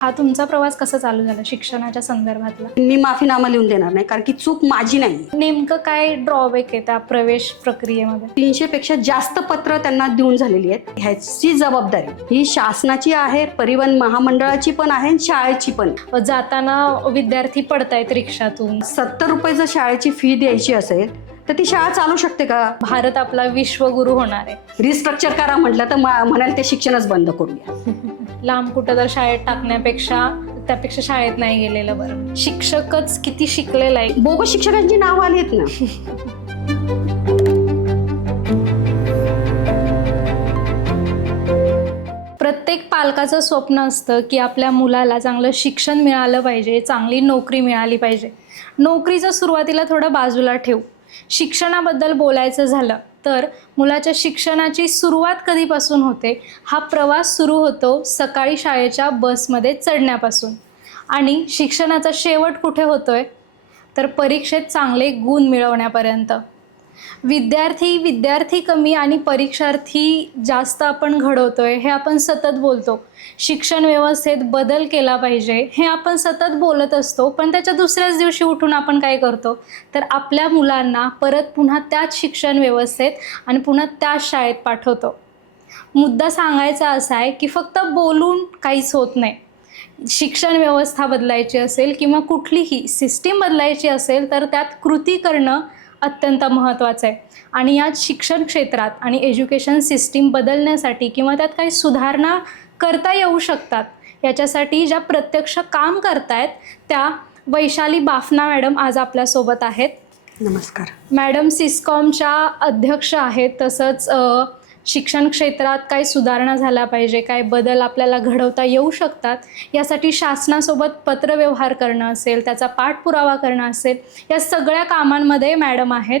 हा तुमचा प्रवास कसा चालू झाला शिक्षणाच्या संदर्भातला? मी माफीनामा लिहून देणार नाही, कारण की चूक माझी नाही. नेमकं काय ड्रॉबॅक आहे त्या प्रवेश प्रक्रियेमध्ये? 300 पेक्षा जास्त पत्र त्यांना देऊन झालेली आहेत. ह्याची जबाबदारी ही शासनाची आहे, परिवहन महामंडळाची पण आहे आणि शाळेची पण. जाताना विद्यार्थी पडतायत रिक्षातून. 70 रुपये जर शाळेची फी द्यायची असेल तर ती शाळा चालू शकते का? भारत आपला विश्वगुरु होणार आहे. रिस्ट्रक्चर करा म्हटलं तर म्हणाल ते शिक्षणच बंद करूया. लांब कुठं तर शाळेत टाकण्यापेक्षा त्यापेक्षा शाळेत नाही गेलेलं बरं. शिक्षकच किती शिकलेला आहे. बोगस शिक्षकांची नाव आली आहेत ना. प्रत्येक पालकाचं स्वप्न असतं की आपल्या मुलाला चांगलं शिक्षण मिळालं पाहिजे, चांगली नोकरी मिळाली पाहिजे. नोकरीचं सुरुवातीला थोडं बाजूला ठेवू. शिक्षणाबद्दल बोलायचं झालं तर मुलाच्या शिक्षणाची सुरुवात कधीपासून होते? हा प्रवास सुरू होतो सकाळी शाळेच्या बसमध्ये चढण्यापासून. आणि शिक्षणाचा शेवट कुठे होतोय? तर परीक्षेत चांगले गुण मिळवण्यापर्यंत. विद्यार्थी कमी आणि परीक्षार्थी जास्त आपण घडवतोय हे आपण सतत बोलतो. शिक्षण व्यवस्थेत बदल केला पाहिजे हे आपण सतत बोलत असतो, पण त्याच्या दुसऱ्याच दिवशी उठून आपण काय करतो तर आपल्या मुलांना परत पुन्हा त्याच शिक्षण व्यवस्थेत आणि पुन्हा त्याच शाळेत पाठवतो. मुद्दा सांगायचा असा आहे की फक्त बोलून काहीच होत नाही. शिक्षण व्यवस्था बदलायची असेल किंवा कुठलीही सिस्टीम बदलायची असेल तर त्यात कृती करणं अत्यंत महत्त्वाचं आहे. आणि यात शिक्षण क्षेत्रात आणि एज्युकेशन सिस्टीम बदलण्यासाठी किंवा त्यात काही सुधारणा करता येऊ शकतात याच्यासाठी ज्या प्रत्यक्ष काम करतायत त्या वैशाली बाफना मॅडम आज आपल्यासोबत आहेत. नमस्कार मॅडम सिस्कॉमच्या अध्यक्ष आहेत. तसंच शिक्षण क्षेत्रात काही सुधारणा झाल्या पाहिजे, काय बदल आपल्याला घडवता येऊ शकतात यासाठी शासनासोबत पत्रव्यवहार करणं असेल, त्याचा पाठपुरावा करणं असेल, या सगळ्या कामांमध्ये मॅडम आहेत.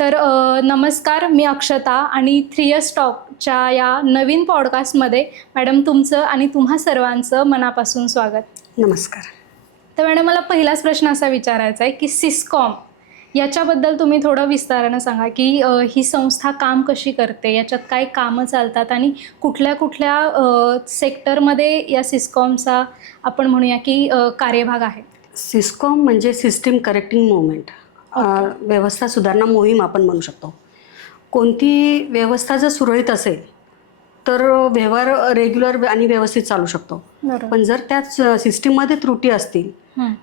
तर नमस्कार, मी अक्षता आणि 3S टॉकच्या या नवीन पॉडकास्टमध्ये मॅडम तुमचं आणि तुम्हा सर्वांचं मनापासून स्वागत. नमस्कार. तर मॅडम मला पहिलाच प्रश्न असा विचारायचा आहे की सिस्कॉम याच्याबद्दल तुम्ही थोडं विस्तारानं सांगा की ही संस्था काम कशी करते, याच्यात काय कामं चालतात आणि कुठल्या कुठल्या सेक्टरमध्ये या सिस्कॉमचा आपण म्हणूया की कार्यभाग आहे. सिस्कॉम म्हणजे सिस्टीम करेक्टिंग मूवमेंट, व्यवस्था सुधारणा मोहीम आपण म्हणू शकतो. कोणती व्यवस्था जर सुरळीत असेल तर व्यवहार रेग्युलर आणि व्यवस्थित चालू शकतो. पण जर त्या सिस्टीममध्ये त्रुटी असतील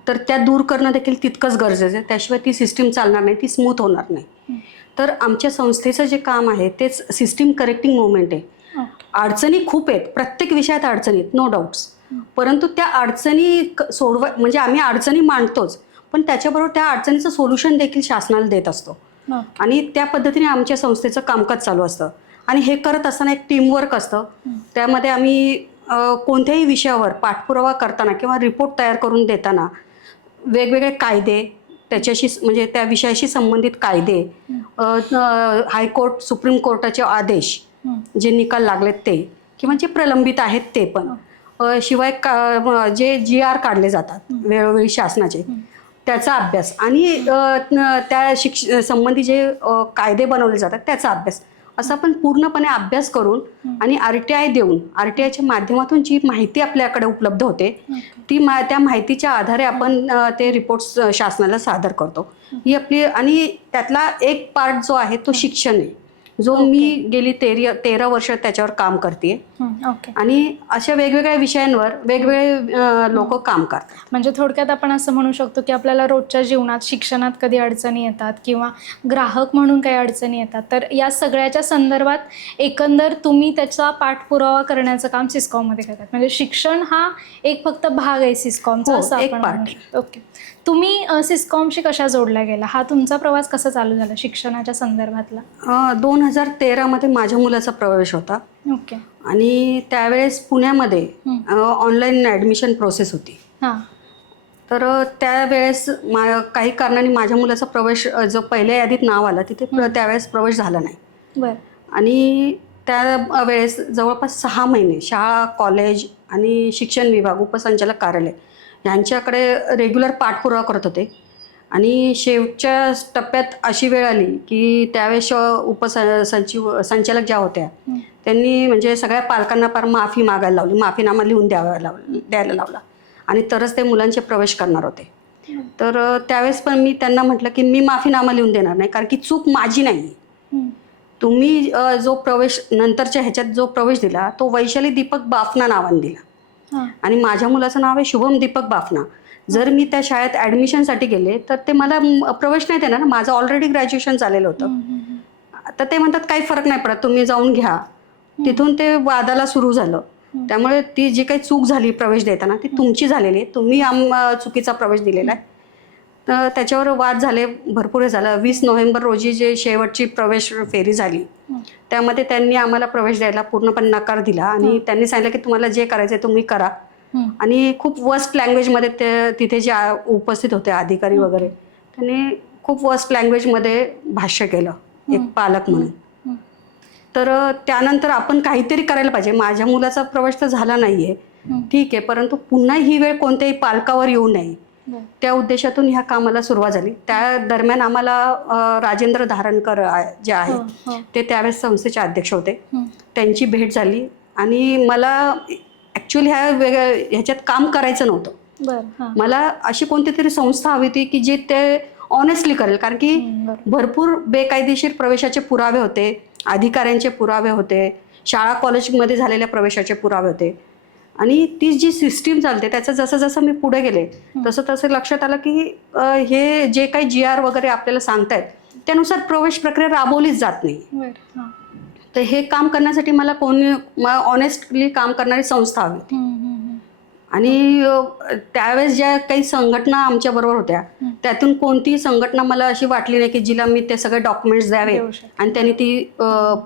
तर त्या दूर करणं देखील तितकंच गरजेचं आहे. त्याशिवाय ती सिस्टीम चालणार नाही, ती स्मूथ होणार नाही. तर आमच्या संस्थेचं जे काम आहे तेच सिस्टीम करेक्टिंग मूवमेंट आहे. अडचणी खूप आहेत, प्रत्येक विषयात अडचणी आहेत, नो डाऊट्स. परंतु त्या अडचणी म्हणजे आम्ही अडचणी मांडतोच, पण त्याच्याबरोबर त्या अडचणीचं सोल्युशन देखील शासनाला देत असतो. आणि त्या पद्धतीने आमच्या संस्थेचं कामकाज चालू असतं. आणि हे करत असताना एक टीमवर्क असतं. त्यामध्ये आम्ही कोणत्याही विषयावर पाठपुरावा करताना किंवा रिपोर्ट तयार करून देताना वेगवेगळे कायदे, त्याच्याशी म्हणजे त्या विषयाशी संबंधित कायदे, हायकोर्ट सुप्रीम कोर्टाचे आदेश, जे निकाल लागलेत ते किंवा जे प्रलंबित आहेत ते पण, शिवाय जे GR काढले जातात वेळोवेळी शासनाचे, त्याचा अभ्यास आणि त्या संबंधी जे कायदे बनवले जातात त्याचा अभ्यास, असा आपण पूर्णपणे अभ्यास करून आणि RTI देऊन, RTIच्या माध्यमातून जी माहिती आपल्याकडे उपलब्ध होते त्या माहितीच्या आधारे आपण ते रिपोर्ट्स शासनाला सादर करतो. ही आपली, आणि त्यातला एक पार्ट जो आहे तो शिक्षण आहे, जो मी गेली 13 वर्ष त्याच्यावर काम करते. आणि अशा वेगवेगळ्या विषयांवर वेगवेगळे लोक काम करतात. म्हणजे थोडक्यात आपण असं म्हणू शकतो की आपल्याला रोजच्या जीवनात शिक्षणात कधी अडचणी येतात किंवा ग्राहक म्हणून काही अडचणी येतात, तर या सगळ्याच्या संदर्भात एकंदर तुम्ही त्याचा पाठपुरावा करण्याचं काम सिस्कॉममध्ये करतात. म्हणजे शिक्षण हा एक फक्त भाग आहे सिस्कॉमचा, असं आपण म्हणू शकतो. ओके, तुम्ही सिस्कॉमशी कशा जोडल्या गेला? हा तुमचा प्रवास कसा चालू झाला शिक्षणाच्या संदर्भातला? 2013 मध्ये माझ्या मुलाचा प्रवेश होता. ओके. आणि त्यावेळेस पुण्यामध्ये ऑनलाईन ॲडमिशन प्रोसेस होती. तर त्यावेळेस काही कारणाने माझ्या मुलाचा प्रवेश जो पहिल्या यादीत नाव आलं तिथे त्यावेळेस प्रवेश झाला नाही. आणि त्यावेळेस जवळपास 6 महिने शाळा, कॉलेज आणि शिक्षण विभाग, उपसंचालक कार्यालय यांच्याकडे रेग्युलर पाठपुरावा करत होते. आणि शेवटच्या टप्प्यात अशी वेळ आली की त्यावेळेस संचालक ज्या होत्या त्यांनी म्हणजे सगळ्या पालकांना फार माफी मागायला लावली, माफीनामा लिहून द्यायला लावला आणि तरच ते मुलांचे प्रवेश करणार होते. तर त्यावेळेस पण मी त्यांना म्हटलं की मी माफीनामा लिहून देणार नाही, कारण की चूक माझी नाही. तुम्ही जो प्रवेश नंतरच्या ह्याच्यात जो प्रवेश दिला तो वैशाली दीपक बाफना नावाने दिला आणि माझ्या मुलाचं नाव आहे शुभम दीपक बाफना. जर मी त्या शाळेत ॲडमिशनसाठी गेले तर ते मला प्रवेश नाही देणार ना, माझं ऑलरेडी ग्रॅज्युएशन झालेलं होतं. तर ते म्हणतात काही फरक नाही पडत, तुम्ही जाऊन घ्या. तिथून ते वादाला सुरू झालं. त्यामुळे ती जी काही चूक झाली प्रवेश देताना ती तुमची झालेली आहे, तुम्ही चुकीचा प्रवेश दिलेला आहे. तर त्याच्यावर वाद झाले, भरपूर हे झालं. 20 नोव्हेंबर रोजी जे शेवटची प्रवेश फेरी झाली त्यामध्ये त्यांनी आम्हाला प्रवेश द्यायला पूर्णपणे नकार दिला आणि त्यांनी सांगितलं की तुम्हाला जे करायचं तुम्ही करा. आणि खूप वर्स्ट लँग्वेजमध्ये ते तिथे जे उपस्थित होते अधिकारी वगैरे त्यांनी खूप वर्स्ट लँग्वेजमध्ये भाष्य केलं एक पालक म्हणून. तर त्यानंतर आपण काहीतरी करायला पाहिजे. माझ्या मुलाचा प्रवेश तर झाला नाही आहे, ठीक आहे, परंतु पुन्हा ही वेळ कोणत्याही पालकावर येऊ नये त्या उद्देशातून ह्या कामाला सुरुवात झाली. त्या दरम्यान आम्हाला राजेंद्र धारणकर जे आहेत ते त्यावेळेस संस्थेचे अध्यक्ष होते, त्यांची भेट झाली आणि मला ॲक्च्युली ह्याच्यात काम करायचं नव्हतं. मला अशी कोणती तरी संस्था हवी होती की जी ते ऑनेस्टली करेल, कारण की भरपूर बेकायदेशीर प्रवेशाचे पुरावे होते, अधिकाऱ्यांचे पुरावे होते, शाळा कॉलेजमध्ये झालेल्या प्रवेशाचे पुरावे होते. आणि ती जी सिस्टीम चालते त्याचं जसं जसं मी पुढे गेले तसं तसं लक्षात आलं की हे जे काही GR वगैरे आपल्याला सांगतायत त्यानुसार प्रवेश प्रक्रिया राबवलीच जात नाही. तर हे काम करण्यासाठी मला ऑनेस्टली काम करणारी संस्था हवी होती. आणि त्यावेळेस ज्या काही संघटना आमच्याबरोबर होत्या त्यातून कोणतीही संघटना मला अशी वाटली नाही की जिला मी ते सगळे डॉक्युमेंट्स द्यावे आणि त्यांनी ती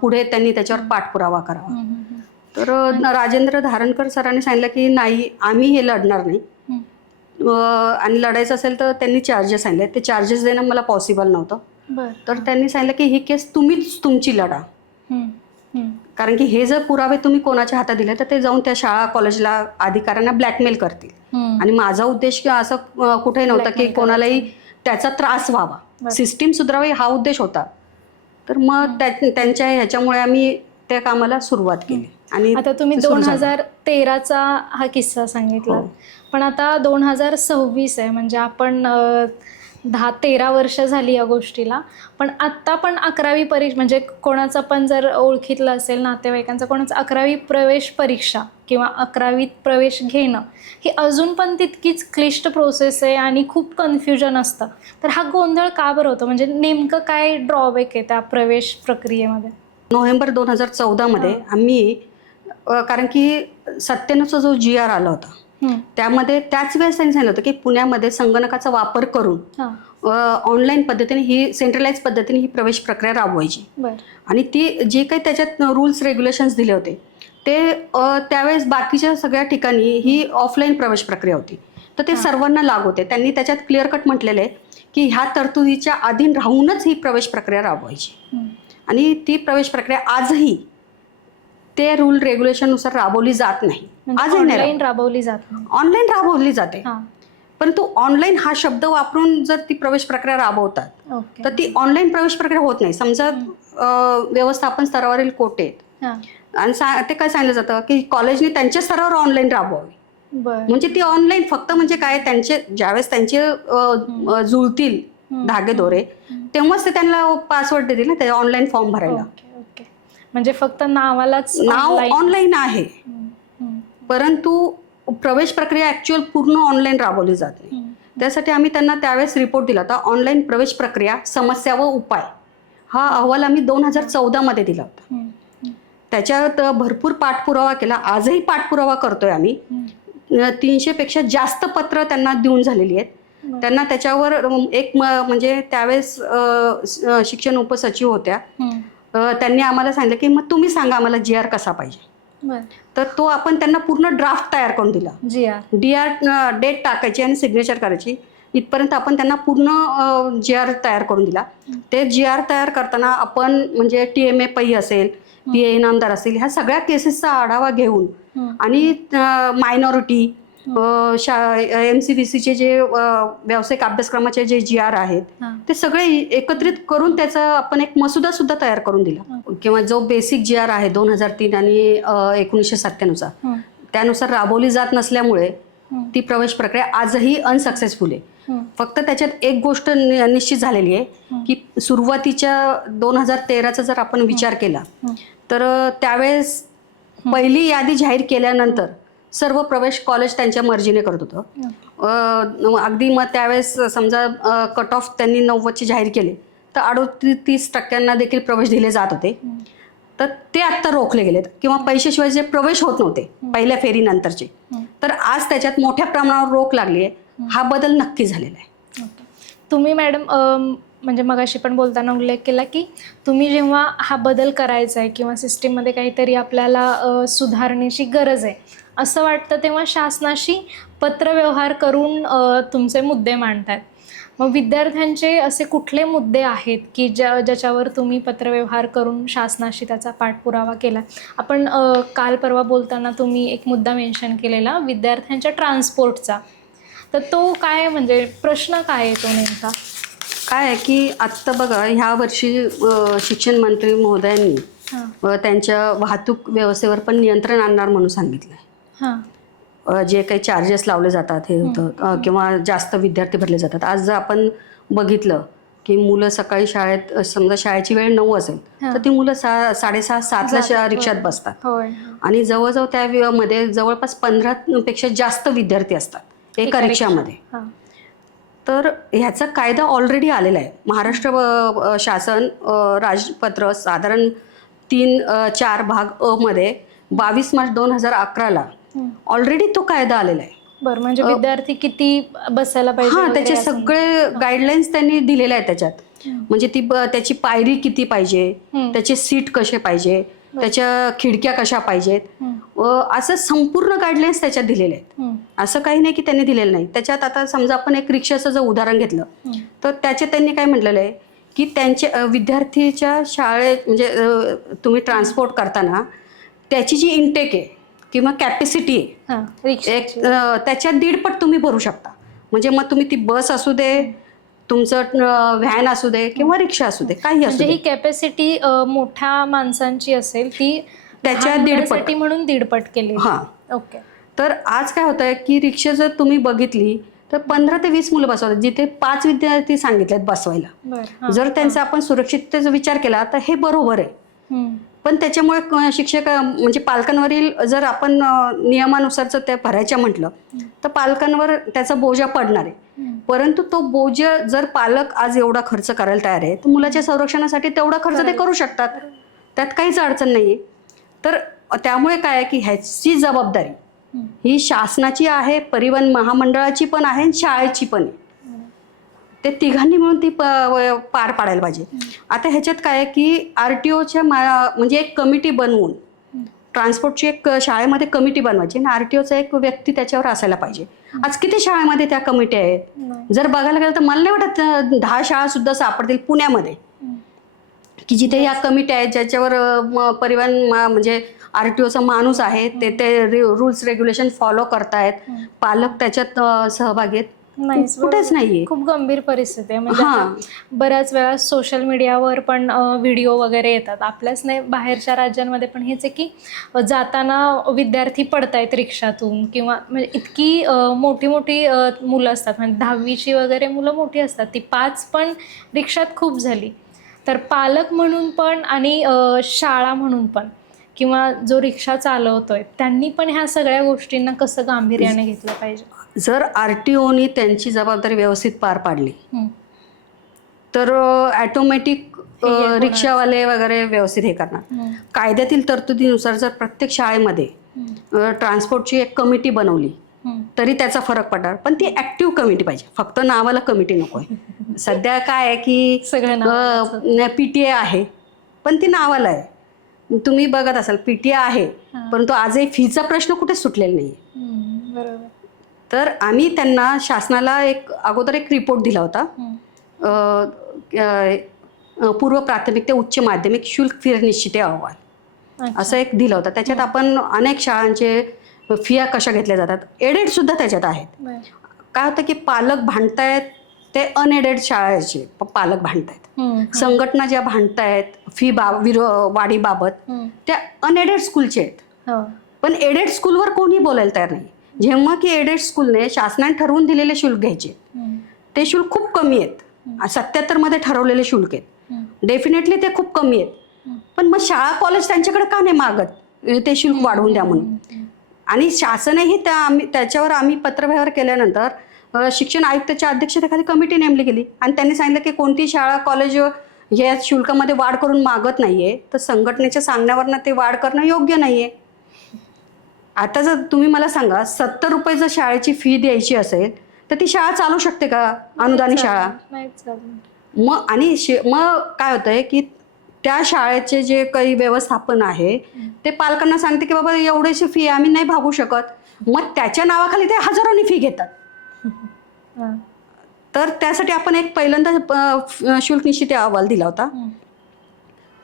पुढे त्यांनी त्याच्यावर पाठपुरावा करावा. तर राजेंद्र धारणकर सरांनी सांगितलं की नाही, आम्ही हे लढणार नाही आणि लढायचं असेल तर त्यांनी चार्जेस सांगितले. ते चार्जेस देणं मला पॉसिबल नव्हतं. तर त्यांनी सांगितलं की ही केस तुम्हीच तुमची लढा, कारण की हे जर पुरावे तुम्ही कोणाच्या हातात दिले तर ते जाऊन त्या शाळा कॉलेजला अधिकाऱ्यांना ब्लॅकमेल करतील. आणि माझा उद्देश असं कुठे नव्हता की कोणालाही त्याचा त्रास व्हावा, सिस्टीम सुधारावी हा उद्देश होता. तर मग त्यांच्या ह्याच्यामुळे आम्ही त्या कामाला सुरुवात केली. आणि आता तुम्ही 2013चा हा किस्सा सांगितला, पण आता 2026 आहे, म्हणजे आपण 10-13 वर्ष झाली या गोष्टीला. पण आत्ता पण 11वी म्हणजे कोणाचा पण जर ओळखीतलं असेल नातेवाईकांचा कोणाचा 11वी प्रवेश परीक्षा किंवा 11वीत प्रवेश घेणं ही अजून पण तितकीच क्लिष्ट प्रोसेस आहे आणि खूप कन्फ्युजन असतं. तर हा गोंधळ का बरं होतो, म्हणजे नेमकं काय ड्रॉबॅक आहे त्या प्रवेश प्रक्रियेमध्ये? नोव्हेंबर 2014 मध्ये आम्ही, कारण की 97चा जो GR आला होता त्यामध्ये त्याच वेळेस त्यांनी सांगितलं होतं की पुण्यामध्ये संगणकाचा वापर करून ऑनलाईन पद्धतीने ही सेंट्रलाइज पद्धतीने ही प्रवेश प्रक्रिया राबवायची. आणि ती जे काही त्याच्यात रूल्स रेग्युलेशन्स दिले होते ते त्यावेळेस बाकीच्या सगळ्या ठिकाणी ही ऑफलाईन प्रवेश प्रक्रिया होती, तर ते सर्वांना लागू होते. त्यांनी त्याच्यात क्लिअर कट म्हटलेलं आहे की ह्या तरतुदीच्या अधीन राहूनच ही प्रवेश प्रक्रिया राबवायची. आणि ती प्रवेश प्रक्रिया आजही ते रूल रेग्युलेशननुसार राबवली जात नाही. आजही ऑनलाईन राबवली जात नाही. ऑनलाईन राबवली जाते, परंतु ऑनलाईन हा शब्द वापरून जर ती प्रवेश प्रक्रिया राबवतात तर ती ऑनलाईन प्रवेश प्रक्रिया होत नाही. समजा व्यवस्थापन स्तरावरील कोटे आहेत आणि ते काय सांगितलं जातं की कॉलेजने त्यांच्या स्तरावर ऑनलाईन राबवावी. म्हणजे ती ऑनलाईन फक्त म्हणजे काय, त्यांचे ज्यावेळेस त्यांचे जुळतील धागेदोरे तेव्हाच ते त्यांना पासवर्ड देतील ना ते ऑनलाईन फॉर्म भरायला. म्हणजे फक्त नावालाच नाव ऑनलाईन आहे, परंतु प्रवेश प्रक्रिया ॲक्च्युअल पूर्ण ऑनलाईन राबवली जात नाही. त्यासाठी आम्ही त्यांना त्यावेळेस रिपोर्ट दिला होता, ऑनलाईन प्रवेश प्रक्रिया समस्या व उपाय हा अहवाल आम्ही 2014 मध्ये दिला होता. त्याच्यात भरपूर पाठपुरावा केला, आजही पाठपुरावा करतोय आम्ही. 300 पेक्षा जास्त पत्र त्यांना देऊन झालेली आहेत. त्यांना त्याच्यावर एक म्हणजे त्यावेळेस शिक्षण उपसचिव होत्या, त्यांनी आम्हाला सांगितलं की मग तुम्ही सांगा आम्हाला GR कसा पाहिजे. तर तो आपण त्यांना पूर्ण ड्राफ्ट तयार करून दिला. GR डेट टाकायची आणि सिग्नेचर करायची इथपर्यंत आपण त्यांना पूर्ण GR तयार करून दिला. ते GR तयार करताना आपण म्हणजे TMA पै असेल, PA इनामदार असेल, ह्या सगळ्या केसेसचा आढावा घेऊन आणि मायनॉरिटी MCVCचे जे व्यावसायिक अभ्यासक्रमाचे जे GR आहेत हां. ते सगळे एकत्रित करून त्याचा आपण एक मसुदा सुद्धा तयार करून दिला. किंवा जो बेसिक GR आहे 2003 आणि 1997चा त्यानुसार राबवली जात नसल्यामुळे ती प्रवेश प्रक्रिया आजही अनसक्सेसफुल आहे. फक्त त्याच्यात एक गोष्ट निश्चित झालेली आहे की सुरुवातीच्या 2013चा जर आपण विचार केला तर त्यावेळेस पहिली यादी जाहीर केल्यानंतर सर्व प्रवेश कॉलेज त्यांच्या मर्जीने करत होतं. अगदी मग त्यावेळेस समजा कट ऑफ त्यांनी 90चे जाहीर केले तर 38% देखील प्रवेश दिले जात होते. तर ते आत्ता रोखले गेलेत किंवा पैशाशिवाय जे प्रवेश होत नव्हते पहिल्या फेरीनंतरचे, तर आज त्याच्यात मोठ्या प्रमाणावर रोख लागली आहे. हा बदल नक्की झालेला आहे. तुम्ही मॅडम म्हणजे मगाशी पण बोलताना उल्लेख केला की तुम्ही जेव्हा हा बदल करायचा आहे किंवा सिस्टीममध्ये काहीतरी आपल्याला सुधारणेची गरज आहे असं वाटतं तेव्हा शासनाशी पत्रव्यवहार करून तुमचे मुद्दे मांडतात. मग विद्यार्थ्यांचे असे कुठले मुद्दे आहेत की ज्याच्यावर तुम्ही पत्रव्यवहार करून शासनाशी त्याचा पाठपुरावा केला? आपण काल परवा बोलताना तुम्ही एक मुद्दा मेन्शन केलेला विद्यार्थ्यांच्या ट्रान्सपोर्टचा, तर तो काय म्हणजे प्रश्न काय आहे तो नेमका? काय आहे की आत्ता बघा ह्या वर्षी शिक्षण मंत्री महोदयांनी त्यांच्या वाहतूक व्यवस्थेवर पण नियंत्रण आणणार म्हणून सांगितलं आहे. जे काही चार्जेस लावले जातात हे होतं किंवा जास्त विद्यार्थी भरले जातात. आज जर आपण बघितलं की मुलं सकाळी शाळेत समजा शाळेची वेळ 9 असेल तर ती मुलं 6:30-7ला रिक्षात बसतात आणि जवळजवळ त्यामध्ये जवळपास 15पेक्षा जास्त विद्यार्थी असतात एका रिक्षामध्ये. तर ह्याचा कायदा ऑलरेडी आलेला आहे. महाराष्ट्र शासन राजपत्र साधारण 3-4 भाग अ मध्ये 22 मार्च 2011ला ऑलरेडी तो कायदा आलेला आहे. बरं, म्हणजे विद्यार्थी किती बसायला पाहिजे त्याचे सगळे गाईडलाईन्स त्यांनी दिलेले आहेत त्याच्यात. म्हणजे त्याची पायरी किती पाहिजे, त्याचे सीट कसे पाहिजे, त्याच्या खिडक्या कशा पाहिजेत, असं संपूर्ण गाईडलाईन्स त्याच्यात दिलेले आहेत. असं काही नाही की त्यांनी दिलेलं नाही. त्याच्यात आता समजा आपण एक रिक्षाचं जर उदाहरण घेतलं तर त्याच्यात त्यांनी काय म्हटलेलं आहे की त्यांच्या विद्यार्थीच्या शाळेत म्हणजे तुम्ही ट्रान्सपोर्ट करताना त्याची जी इनटेक आहे किंवा कॅपॅसिटी आहे एक त्याच्या 1.5 तुम्ही भरू शकता. म्हणजे मग तुम्ही ती बस असू दे, तुमचं व्हॅन असू दे किंवा रिक्षा असू दे, काही असू दे. ही कॅपॅसिटी मोठ्या माणसांची असेल ती त्याच्या 1.5 म्हणून 1.5 केली. ओके. तर आज काय होत आहे की रिक्षा जर तुम्ही बघितली तर 15 ते 20 मुलं बसवतात जिथे 5 विद्यार्थी सांगितलेत बसवायला. जर त्यांचा आपण सुरक्षिततेचा विचार केला तर हे बरोबर आहे. पण त्याच्यामुळे शिक्षक म्हणजे पालकांवरील जर आपण नियमानुसारचं ते भरायच्या म्हटलं तर पालकांवर त्याचा बोजा पडणार आहे. परंतु तो बोज जर पालक आज एवढा खर्च करायला तयार आहे तर मुलाच्या संरक्षणासाठी तेवढा खर्च ते करू शकतात. त्यात काहीच अडचण नाही आहे. तर त्यामुळे काय आहे की ह्याची जबाबदारी ही शासनाची आहे, परिवहन महामंडळाची पण आहे आणि शाळेची पण आहे. ते तिघांनी मिळून ती पार पाडायला पाहिजे. आता ह्याच्यात काय आहे की RTOच्या म्हणजे एक कमिटी बनवून ट्रान्सपोर्टची एक शाळेमध्ये कमिटी बनवायची आणि RTOचा एक व्यक्ती त्याच्यावर असायला पाहिजे. आज किती शाळेमध्ये त्या कमिटी आहेत? जर बघायला गेलं तर मला नाही वाटत 10 शाळा सुद्धा सापडतील पुण्यामध्ये की जिथे या कमिटी आहेत ज्याच्यावर परिवहन म्हणजे RTOचा माणूस आहे, ते रूल्स रेग्युलेशन फॉलो करतायत, पालक त्याच्यात सहभागी आहेत. कुठेच नाहीये. खूप गंभीर परिस्थिती आहे. म्हणजे बऱ्याच वेळा सोशल मीडियावर पण व्हिडिओ वगैरे येतात. आपल्याच नाही बाहेरच्या राज्यांमध्ये पण हेच आहे की जाताना विद्यार्थी पडतायत रिक्षातून किंवा म्हणजे इतकी मोठी मोठी मुलं असतात. म्हणजे 10वीची वगैरे मुलं मोठी असतात, ती 5 पण रिक्षात खूप झाली. तर पालक म्हणून पण आणि शाळा म्हणून पण किंवा जो रिक्षा चालवतोय त्यांनी पण ह्या सगळ्या गोष्टींना कसं गांभीर्याने घेतलं पाहिजे? जर RTOनी त्यांची जबाबदारी व्यवस्थित पार पाडली तर ॲटोमॅटिक रिक्षावाले वगैरे व्यवस्थित हे करणार. कायद्यातील तरतुदीनुसार जर प्रत्येक शाळेमध्ये ट्रान्सपोर्टची एक कमिटी बनवली तरी त्याचा फरक पडणार. पण ती ॲक्टिव्ह कमिटी पाहिजे, फक्त नावाला कमिटी नको आहे. सध्या काय आहे की PTA आहे पण ती नावाला आहे. तुम्ही बघत असाल PTA आहे परंतु आजही फीचा प्रश्न कुठे सुटलेला नाही. बरोबर. तर आम्ही त्यांना शासनाला अगोदर एक रिपोर्ट दिला होता, पूर्व प्राथमिक ते उच्च माध्यमिक शुल्क फेरनिश्चिती अहवाल असं एक दिलं होतं. त्याच्यात आपण अनेक शाळांचे फिया कशा घेतल्या जातात, एडेडसुद्धा त्याच्यात आहेत. बरं. काय होतं की पालक भांडतायत ते अनएडेड शाळेचे पालक भांडतायत, हम्म. संघटना ज्या भांडतायत फी वाढीबाबत हम्म. त्या अनएडेड स्कूलचे आहेत. हो. पण एडेड स्कूलवर कोणी बोलायला तयार नाही. जेव्हा की एडेड स्कूलने शासनाने ठरवून दिलेले शुल्क घ्यायचे, हम्म. ते शुल्क खूप कमी आहेत. 77 मध्ये ठरवलेले शुल्क आहेत, हम्म. डेफिनेटली ते खूप कमी आहेत. पण मग शाळा कॉलेज त्यांच्याकडे का नाही मागत ते शुल्क वाढवून द्या म्हणून? आणि शासनही त्याच्यावर आम्ही पत्रव्यवहार केल्यानंतर शिक्षण आयुक्ताच्या अध्यक्षतेखाली कमिटी नेमली गेली आणि त्यांनी सांगितलं की कोणती शाळा कॉलेज या शुल्कामध्ये वाढ करून मागत नाहीये तर संघटनेच्या सांगण्यावरनं ते वाढ करणं योग्य नाहीये. आता जर तुम्ही मला सांगा 70 रुपये जर शाळेची फी द्यायची असेल तर ती शाळा चालू शकते का, अनुदानित शाळा? नाही चालेल. मग आणि मग काय होतंय की त्या शाळेचे जे काही व्यवस्थापन आहे ते पालकांना सांगते की बाबा एवढीशी फी आम्ही नाही भागू शकत, मग त्याच्या नावाखाली ते हजारोनी फी घेतात. हा. तर त्यासाठी आपण एक पहिल्यांदा शुल्क निश्चिती अहवाल दिला होता.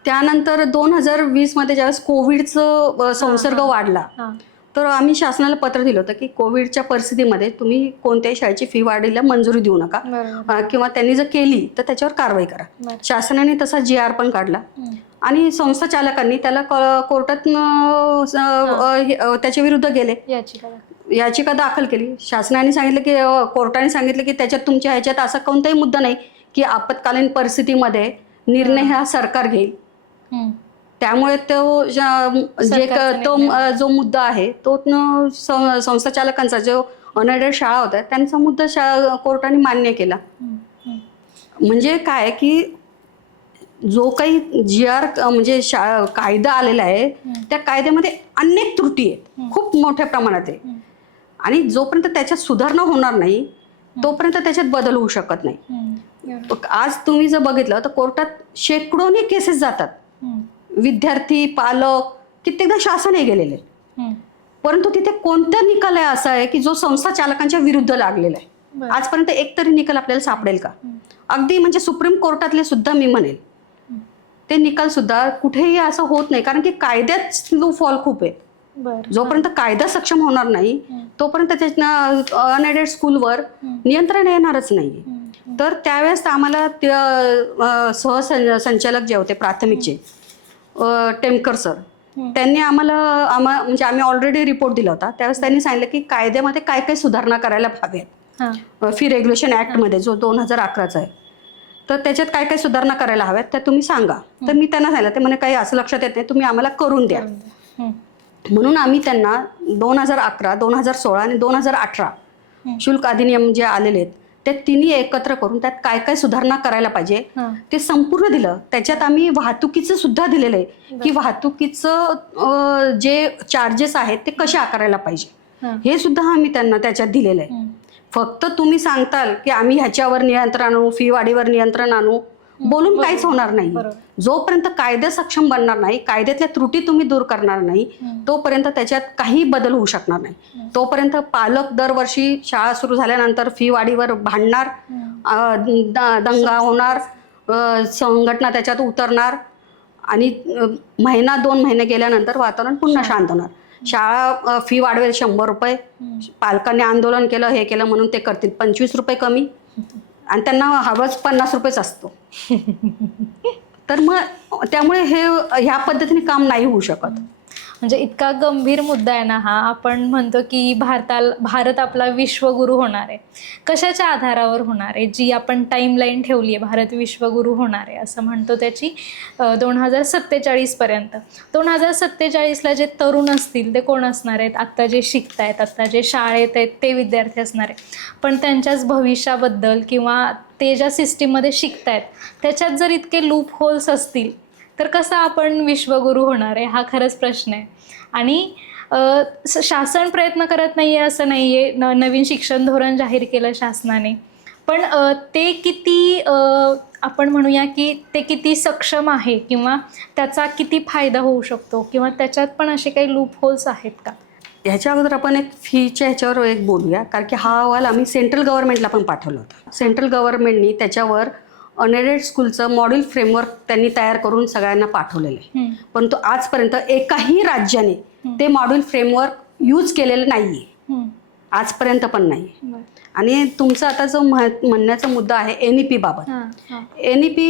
त्यानंतर 2020 मध्ये ज्यावेळेस कोविडचं संसर्ग वाढला हा. तर आम्ही शासनाला पत्र दिलं होतं की कोविडच्या परिस्थितीमध्ये तुम्ही कोणत्याही शाळेची फी वाढीला मंजुरी देऊ नका, बरोबर. किंवा त्यांनी जर केली तर त्याच्यावर कारवाई करा. बरं. शासनाने तसा GR पण काढला आणि संस्था चालकांनी त्याला कोर्टात त्याच्या विरुद्ध गेले, याचिका दाखल केली. शासनाने सांगितलं की कोर्टाने सांगितलं की त्याच्यात तुमच्या ह्याच्यात असा कोणताही मुद्दा नाही की आपत्कालीन परिस्थितीमध्ये निर्णय हा सरकार घेईल. त्यामुळे तो जो मुद्दा आहे तो संस्था चालकांचा जो अनएडेड शाळा होत्या त्यांचा मुद्दा कोर्टाने मान्य केला. म्हणजे काय की जो काही GR म्हणजे कायदा आलेला आहे त्या कायद्यामध्ये अनेक त्रुटी आहेत, खूप मोठ्या प्रमाणात आहे. आणि जोपर्यंत त्याच्यात सुधारणा होणार नाही तोपर्यंत त्याच्यात बदल होऊ शकत नाही. आज तुम्ही जर बघितलं तर कोर्टात शेकडोनी केसेस जातात, विद्यार्थी पालक कित्येकदा शासनही गेलेले, परंतु तिथे कोणता निकाल आहे असा आहे की जो संस्था चालकांच्या विरुद्ध लागलेला आहे? आजपर्यंत एक तरी निकाल आपल्याला सापडेल का? अगदी म्हणजे सुप्रीम कोर्टातले सुद्धा मी म्हणेल ते निकाल सुद्धा कुठेही असं होत नाही, कारण की कायद्यात लूपहॉल खूप आहेत. जोपर्यंत कायदा सक्षम होणार नाही तोपर्यंत त्याच्या अनएडेड स्कूलवर नियंत्रण येणारच नाही. तर त्यावेळेस आम्हाला सहसंचालक जे होते प्राथमिकचे टेमकर सर, त्यांनी म्हणजे आम्ही ऑलरेडी रिपोर्ट दिला होता, त्यावेळेस त्यांनी सांगितलं की कायद्यामध्ये काय काय सुधारणा करायला हव्यात. फी रेग्युलेशन ऍक्टमध्ये जो 2011चा आहे तर त्याच्यात काय काय सुधारणा करायला हव्यात त्या तुम्ही सांगा. तर मी त्यांना सांगितलं, ते म्हणे काही असं लक्षात येत नाही, तुम्ही आम्हाला करून द्या. म्हणून आम्ही त्यांना 2011, 2016 आणि 2018 शुल्क अधिनियम जे आलेले आहेत ते तिन्ही एकत्र करून त्यात काय काय सुधारणा करायला पाहिजे ते संपूर्ण दिलं. त्याच्यात आम्ही वाहतुकीचं सुद्धा दिलेलं आहे की वाहतुकीचं जे चार्जेस आहेत ते कसे आकारायला पाहिजे हे सुद्धा आम्ही त्यांना त्याच्यात दिलेलं आहे. फक्त तुम्ही सांगताल की आम्ही ह्याच्यावर नियंत्रण आणू, फी वाढीवर नियंत्रण आणू, बोलून काहीच होणार नाही. जोपर्यंत कायदा सक्षम बनणार नाही, कायद्यातल्या त्रुटी तुम्ही दूर करणार नाही तोपर्यंत त्याच्यात काही बदल होऊ शकणार नाही. तोपर्यंत पालक दरवर्षी शाळा सुरू झाल्यानंतर फी वाढीवर भांडणार, दंगा होणार, संघटना त्याच्यात उतरणार आणि महिना 2 महिने गेल्यानंतर वातावरण पुन्हा शांत होणार. शाळा फी वाढवेल 100 रुपये, पालकांनी आंदोलन केलं हे केलं म्हणून ते करतील 25 रुपये कमी आणि त्यांना हवंच 50 रुपयेच असतो. तर मग त्यामुळे ह्या पद्धतीने काम नाही होऊ शकत. म्हणजे इतका गंभीर मुद्दा आहे ना हा. आपण म्हणतो की भारत आपला विश्वगुरू होणार आहे. कशाच्या आधारावर होणार आहे? जी आपण टाईमलाईन ठेवली आहे, भारत विश्वगुरू होणार आहे असं म्हणतो त्याची 2047 पर्यंत. 2047ला जे तरुण असतील ते कोण असणार आहेत? आत्ता जे शिकतायत, आत्ता जे शाळेत आहेत ते विद्यार्थी असणार आहे. पण त्यांच्याच भविष्याबद्दल किंवा ते ज्या सिस्टीममध्ये शिकतायत त्याच्यात जर इतके लूप होल्स असतील तर कसं आपण विश्वगुरू होणार आहे? हा खरंच प्रश्न आहे. आणि शासन प्रयत्न करत नाही आहे असं नाही आहे. नवीन शिक्षण धोरण जाहीर केलं शासनाने, पण ते किती आपण म्हणूया की ते किती सक्षम आहे किंवा त्याचा किती फायदा होऊ शकतो किंवा त्याच्यात पण असे काही लूप होल्स आहेत का? ह्याच्या अगोदर आपण एक फीच्या ह्याच्यावर एक बोलूया, कारण की हा अहवाल आम्ही सेंट्रल गव्हर्नमेंटला पण पाठवला होता. सेंट्रल गव्हर्नमेंटनी त्याच्यावर अनएडेड स्कूलचं मॉड्यूल फ्रेमवर्क त्यांनी तयार करून सगळ्यांना पाठवलेलं आहे. परंतु आजपर्यंत एकाही राज्याने ते मॉड्यूल फ्रेमवर्क यूज केलेलं नाही आहे, हम्म. आजपर्यंत पण नाही. बरं. आणि तुमचा आता जो म्हणण्याचा मुद्दा आहे NEP बाबत, हां, हां. NEP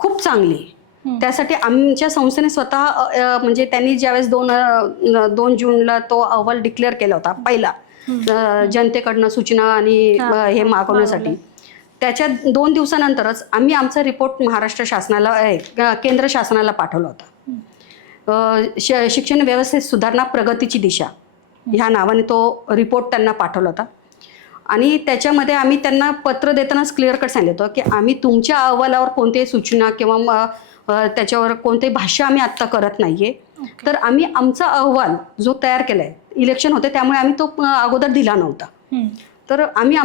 खूप चांगली आहे. हम्म. त्यासाठी आमच्या संस्थेने स्वतः म्हणजे त्यांनी ज्यावेळेस 2 जूनला तो अहवाल डिक्लेअर केला होता पहिला, जनतेकडनं सूचना आणि हे मागवण्यासाठी, त्याच्या 2 दिवसानंतरच आम्ही आमचा रिपोर्ट महाराष्ट्र शासनाला केंद्र शासनाला पाठवला होता. शिक्षण व्यवस्थेत सुधारणा प्रगतीची दिशा ह्या नावाने तो रिपोर्ट त्यांना पाठवला होता. आणि त्याच्यामध्ये आम्ही त्यांना पत्र देतानाच क्लिअर कट सांगितलं होतं की आम्ही तुमच्या अहवालावर कोणत्याही सूचना किंवा त्याच्यावर कोणतेही भाष्य आम्ही आत्ता करत नाही आहे. तर आम्ही आमचा अहवाल जो तयार केला आहे, इलेक्शन होते त्यामुळे आम्ही तो अगोदर दिला नव्हता. तर आम्ही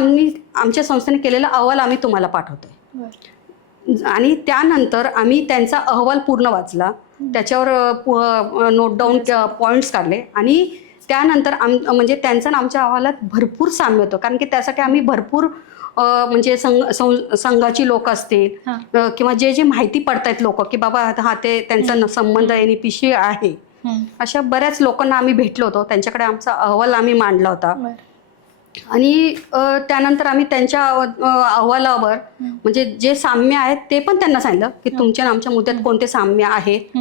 आमच्या संस्थेने केलेला अहवाल आम्ही तुम्हाला पाठवतोय. आणि त्यानंतर आम्ही त्यांचा अहवाल पूर्ण वाचला, त्याच्यावर नोट डाऊन पॉईंट्स काढले आणि त्यानंतर म्हणजे त्यांचं आणि आमच्या अहवालात भरपूर साम्य होतं. कारण की त्यासाठी आम्ही भरपूर म्हणजे संघाची लोक असतील किंवा जे माहिती पडतायत लोक की बाबा हा ते त्यांचा संबंध NEPशी आहे, अशा बऱ्याच लोकांना आम्ही भेटलो होतो. त्यांच्याकडे आमचा अहवाल आम्ही मांडला होता. आणि त्यानंतर आम्ही त्यांच्या अहवालावर म्हणजे जे साम्य आहेत ते पण त्यांना सांगितलं की तुमच्या आमच्या मुद्द्यात कोणते साम्य आहेत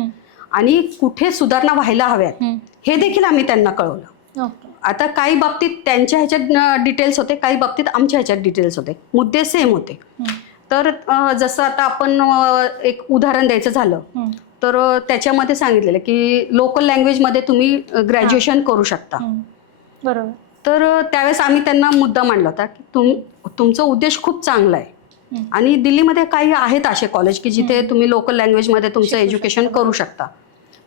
आणि कुठे सुधारणा व्हायला हव्यात हे देखील आम्ही त्यांना कळवलं. आता काही बाबतीत त्यांच्या ह्याच्यात डिटेल्स होते, काही बाबतीत आमच्या ह्याच्यात डिटेल्स होते, मुद्दे सेम होते. तर जसं आता आपण एक उदाहरण द्यायचं झालं तर त्याच्यामध्ये सांगितलेलं की लोकल लँग्वेजमध्ये तुम्ही ग्रॅज्युएशन करू शकता. बरोबर. तर त्यावेळेस आम्ही त्यांना मुद्दा मांडला होता की तुमचा उद्देश खूप चांगला आहे आणि दिल्लीमध्ये काही आहेत असे कॉलेज की जिथे तुम्ही लोकल लँग्वेजमध्ये तुमचं एज्युकेशन करू शकता,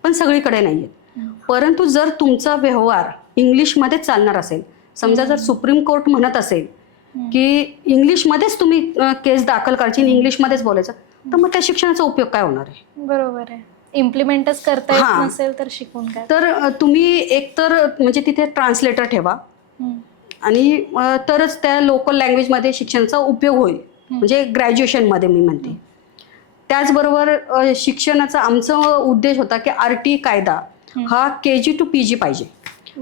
पण सगळीकडे नाही आहेत. परंतु जर तुमचा व्यवहार इंग्लिशमध्येच चालणार असेल, समजा जर सुप्रीम कोर्ट म्हणत असेल की इंग्लिशमध्येच तुम्ही केस दाखल करायची आणि इंग्लिशमध्येच बोलायचं, तर मग त्या शिक्षणाचा उपयोग काय होणार आहे? बरोबर आहे. इम्प्लिमेंटच करता येत नसेल तर शिकून काय? तर तुम्ही एकतर म्हणजे तिथे ट्रान्सलेटर ठेवा आणि तरच त्या लोकल लँग्वेजमध्ये शिक्षणाचा उपयोग होईल, म्हणजे ग्रॅज्युएशनमध्ये मी म्हणते. त्याचबरोबर शिक्षणाचा आमचा उद्देश होता की RT कायदा हा KG to PG पाहिजे.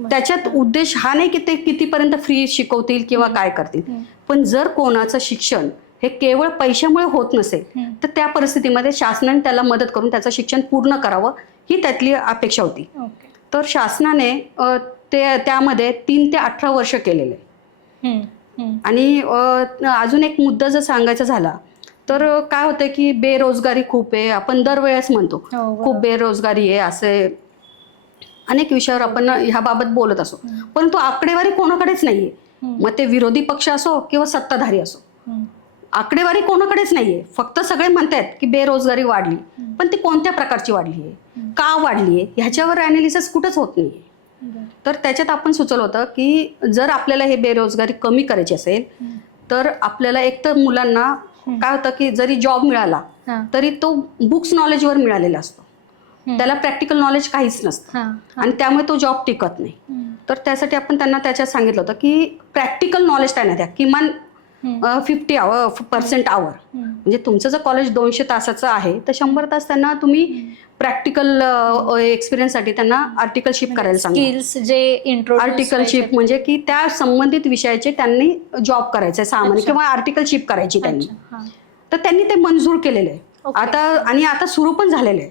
त्याच्यात उद्देश हा नाही की ते कितीपर्यंत फ्री शिकवतील किंवा काय करतील, पण जर कोणाचं शिक्षण हे केवळ पैशामुळे होत नसेल तर त्या परिस्थितीमध्ये शासनाने त्याला मदत करून त्याचं शिक्षण पूर्ण करावं ही त्यातली अपेक्षा होती. तर शासनाने त्यामध्ये 3 ते 18 वर्ष केलेले. आणि अजून एक मुद्दा जर सांगायचा झाला तर काय होतं की बेरोजगारी खूप आहे, आपण दरवेळेस म्हणतो खूप बेरोजगारी आहे, असे अनेक विषयावर आपण ह्या बाबत बोलत असो, परंतु आकडेवारी कोणाकडेच नाहीये. मग ते विरोधी पक्ष असो किंवा सत्ताधारी असो, आकडेवारी कोणाकडेच नाहीये. फक्त सगळे म्हणतात की बेरोजगारी वाढली, पण ती कोणत्या प्रकारची वाढली आहे, का वाढली आहे, ह्याच्यावर अनालिसिस कुठंच होत नाहीये. तर त्याच्यात आपण सुचवलं होतं की जर आपल्याला हे बेरोजगारी कमी करायची असेल तर आपल्याला एक तर मुलांना काय होतं की जरी जॉब मिळाला तरी तो बुक्स नॉलेजवर मिळालेला असतो, त्याला प्रॅक्टिकल नॉलेज काहीच नसतं आणि त्यामुळे तो जॉब टिकत नाही. तर त्यासाठी आपण त्यांना त्याच्यात सांगितलं होतं की प्रॅक्टिकल नॉलेज त्यांना द्या, किमान 50% आवर. म्हणजे तुमचं जर कॉलेज 200 तासाचं आहे तर 100 तास त्यांना तुम्ही प्रॅक्टिकल एक्सपिरियन्ससाठी त्यांना आर्टिकलशिप करायला सांगा. आर्टिकलशिप म्हणजे की त्या संबंधित विषयाचे त्यांनी जॉब करायचा 6 महिने किंवा आर्टिकलशिप करायची त्यांनी. तर त्यांनी ते मंजूर केलेलं आहे आता, आणि आता सुरू पण झालेलं आहे.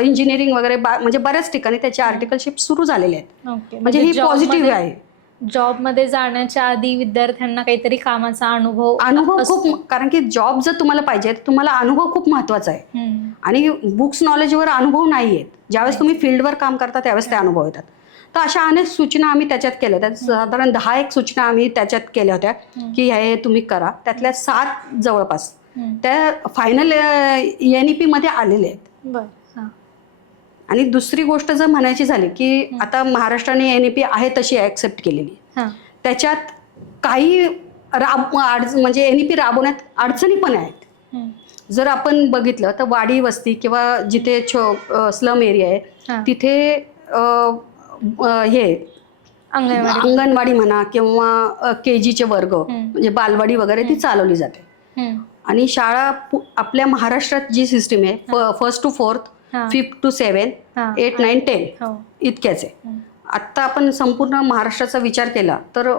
इंजिनिअरिंग वगैरे म्हणजे बऱ्याच ठिकाणी त्याचे आर्टिकलशिप सुरू झालेले आहेत. म्हणजे ही पॉझिटिव्ह आहे. जॉबमध्ये जाण्याच्या आधी विद्यार्थ्यांना काहीतरी कामाचा अनुभव खूप, कारण की जॉब जर तुम्हाला पाहिजे तर तुम्हाला अनुभव खूप महत्वाचा आहे. आणि बुक्स नॉलेजवर अनुभव नाही आहेत. ज्यावेळेस तुम्ही फील्डवर काम करता त्यावेळेस ते अनुभव येतात. तर अशा अनेक सूचना आम्ही त्याच्यात केल्या होत्या. साधारण 10 सूचना आम्ही त्याच्यात केल्या होत्या की हे तुम्ही करा. त्यातल्या 7 जवळपास त्या फायनल NEP मध्ये आलेले आहेत. आणि दुसरी गोष्ट जर म्हणायची झाली की आता महाराष्ट्राने NEP आहे तशी ऍक्सेप्ट केलेली, त्याच्यात काही म्हणजे NEP राबवण्यात अडचणी पण आहेत. जर आपण बघितलं तर वाडी वस्ती किंवा जिथे स्लम एरिया आहे तिथे हे अंगणवाडी म्हणा किंवा KGचे वर्ग म्हणजे बालवाडी वगैरे ती चालवली जाते. आणि शाळा आपल्या महाराष्ट्रात जी सिस्टीम आहे 1st to 4th, 5th to 7th, 8th, 9th, 10th इतक्याच आहे. आत्ता आपण संपूर्ण महाराष्ट्राचा विचार केला तर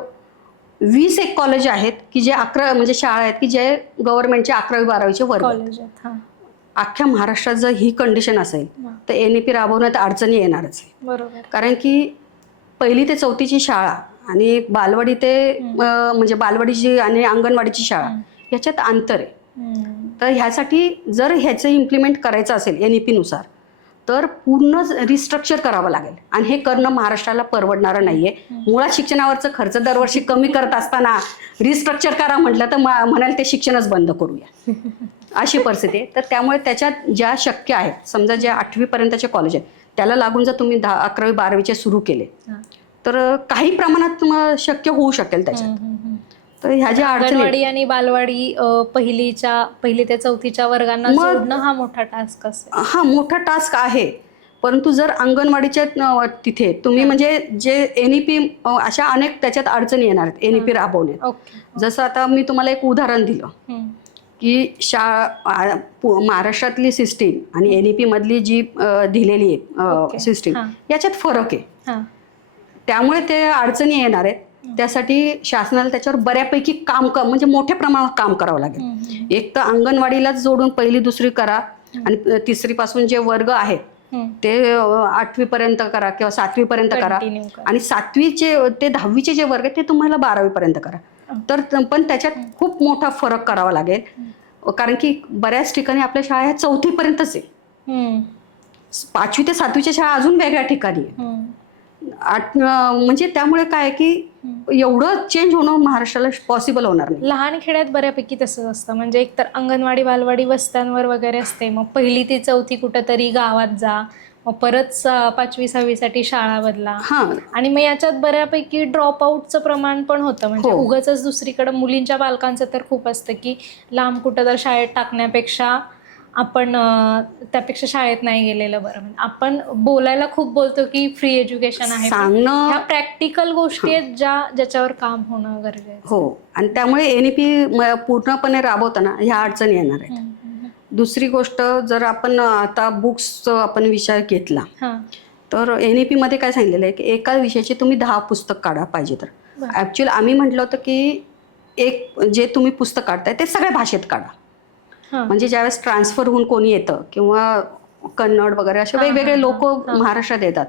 20 एक कॉलेज आहेत की जे म्हणजे शाळा आहेत की जे गव्हर्नमेंटचे 11वी-12वीचे वर्ग आहेत. कॉलेज आहेत. हां, अख्ख्या महाराष्ट्रात जर ही कंडिशन असेल तर NEP राबवण्यात अडचणी येणारच आहे. बरोबर. कारण की 1ली ते 4थीची शाळा आणि बालवाडी ते म्हणजे बालवाडीची आणि अंगणवाडीची शाळा याच्यात अंतर आहे. तर ह्यासाठी जर ह्याचं इम्प्लिमेंट करायचं असेल NEP नुसार तर पूर्ण रिस्ट्रक्चर करावं लागेल आणि हे करणं महाराष्ट्राला परवडणारं नाहीये. मुळात शिक्षणावरचं खर्च दरवर्षी कमी करत असताना रिस्ट्रक्चर करा म्हटलं तर म्हणाल ते शिक्षणच बंद करूया अशी परिस्थिती आहे. तर त्यामुळे त्याच्यात ज्या शक्य आहेत समजा ज्या 8वी पर्यंतचे कॉलेज आहेत त्याला लागून जर तुम्ही 11वी-12वीचे सुरू केले तर काही प्रमाणात शक्य होऊ शकेल त्याच्यात. तर ह्या ज्या अडचणी अंगणवाडी आणि बालवाडी पहिली ते 4थीच्या वर्गांना जोडणं हा मोठा टास्क असेल. हा मोठा टास्क आहे. परंतु जर अंगणवाडीच्या तिथे तुम्ही म्हणजे जे NEP अशा अनेक त्याच्यात अडचणी येणार आहेत NEP राबवण्यात. जसं आता मी तुम्हाला एक उदाहरण दिलं की महाराष्ट्रातली सिस्टीम आणि NEP मधली जी दिलेली आहे सिस्टीम याच्यात फरक आहे. त्यामुळे ते अडचणी येणार आहेत. त्यासाठी शासनाला त्याच्यावर बऱ्यापैकी काम म्हणजे मोठ्या प्रमाणात काम करावं लागेल. एक तर अंगणवाडीलाच जोडून 1ली 2री करा आणि 3री पासून जे वर्ग आहेत ते 8वी पर्यंत करा किंवा 7वी पर्यंत करा आणि 7वीचे ते 10वीचे जे वर्ग आहेत ते तुम्हाला 12वी पर्यंत करा. तर पण त्याच्यात खूप मोठा फरक करावा लागेल. कारण की बऱ्याच ठिकाणी आपल्या शाळा ह्या 4थी पर्यंतच आहे. 5वी ते 7वीच्या शाळा अजून वेगळ्या ठिकाणी आहे. म्हणजे त्यामुळे काय की एवढं चेंज होणं महाराष्ट्राला पॉसिबल होणार नाही. लहान खेड्यात बऱ्यापैकी तसंच असतं. म्हणजे एकतर अंगणवाडी बालवाडी वस्त्यांवर वगैरे असते. मग 1ली ते 4थी कुठंतरी गावात जा, मग परत 5वी-6वीसाठी शाळा बदला. आणि मग याच्यात बऱ्यापैकी ड्रॉपआउटचं प्रमाण पण होतं. म्हणजे उगाचच दुसरीकडे मुलींच्या पालकांचं तर खूप असतं की लांब कुठं तर शाळेत टाकण्यापेक्षा आपण त्यापेक्षा शाळेत नाही गेलेलं बरं. आपण बोलायला खूप बोलतो की फ्री एज्युकेशन आहे. ह्या प्रॅक्टिकल गोष्टी आहेत ज्याच्यावर काम होणं गरजेचं आहे. हो, आणि त्यामुळे NEP पूर्णपणे राबवताना ह्या अडचणी येणार आहेत. दुसरी गोष्ट जर आपण आता बुक्सचा आपण विषय घेतला तर NEP मध्ये काय सांगितलेलं आहे की एका विषयाची तुम्ही 10 पुस्तक काढा पाहिजे तर. ऍक्च्युअली आम्ही म्हटलं होतं की एक जे तुम्ही पुस्तक काढताय ते सगळ्या भाषेत काढा. म्हणजे ज्यावेळेस ट्रान्सफर होऊन कोणी येतं किंवा कन्नड वगैरे असे वेगवेगळे लोक महाराष्ट्रात येतात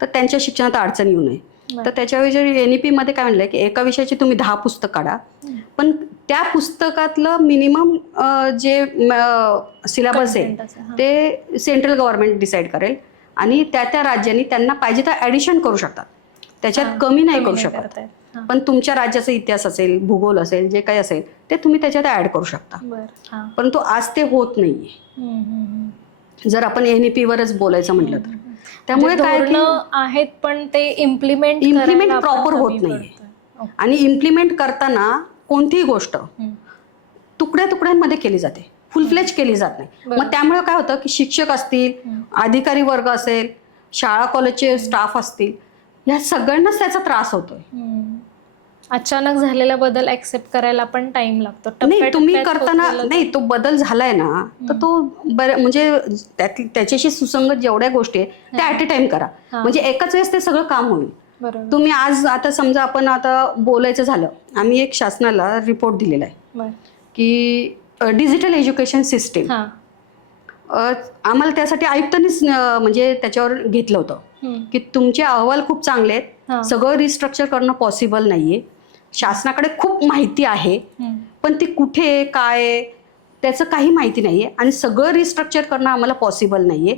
तर त्यांच्या शिक्षणात अडचण येऊ नये. तर त्याच्याविषयी NEP मध्ये काय म्हणलंय की एका विषयाची तुम्ही 10 पुस्तक काढा पण त्या पुस्तकातलं मिनिमम जे सिलेबस आहे ते सेंट्रल गव्हर्नमेंट डिसाईड करेल आणि त्या राज्यांनी त्यांना पाहिजे तर ॲडिशन करू शकतात. त्याच्यात कमी नाही करू शकत. पण तुमच्या राज्याचा इतिहास असेल, भूगोल असेल, जे काही असेल ते तुम्ही त्याच्यात ऍड करू शकता. परंतु आज ते होत नाहीये जर आपण NEP वरच बोलायचं म्हटलं तर. त्यामुळे काय आहेत पण ते इम्प्लिमेंट प्रॉपर होत नाहीये. आणि इम्प्लिमेंट करताना कोणतीही गोष्ट तुकड्यांमध्ये केली जाते, फुलफ्लेज केली जात नाही. मग त्यामुळे काय होतं की शिक्षक असतील, अधिकारी वर्ग असेल, शाळा कॉलेजचे स्टाफ असतील, या सगळ्यांनाच त्याचा त्रास होतोय. अचानक झालेला बदल ऍक्सेप्ट करायला पण टाइम लागतो. नाही, तुम्ही करताना नाही तो बदल झालाय ना तर तो म्हणजे त्याच्याशी सुसंगत जेवढ्या गोष्टी आहेत त्या ॲट अ टाइम करा. म्हणजे एकाच वेळेस ते सगळं काम होईल. तुम्ही आज आता समजा आपण आता बोलायचं झालं, आम्ही एक शासनाला रिपोर्ट दिलेला आहे की डिजिटल एज्युकेशन सिस्टीम. आम्हाला त्यासाठी आयुक्तांनीच म्हणजे त्याच्यावर घेतलं होतं की तुमचे अहवाल खूप चांगले आहेत, सगळं रिस्ट्रक्चर करणं पॉसिबल नाहीये. शासनाकडे खूप माहिती आहे पण ती कुठे काय त्याचं काही माहिती नाहीये आणि सगळं रिस्ट्रक्चर करणं आम्हाला पॉसिबल नाहीये.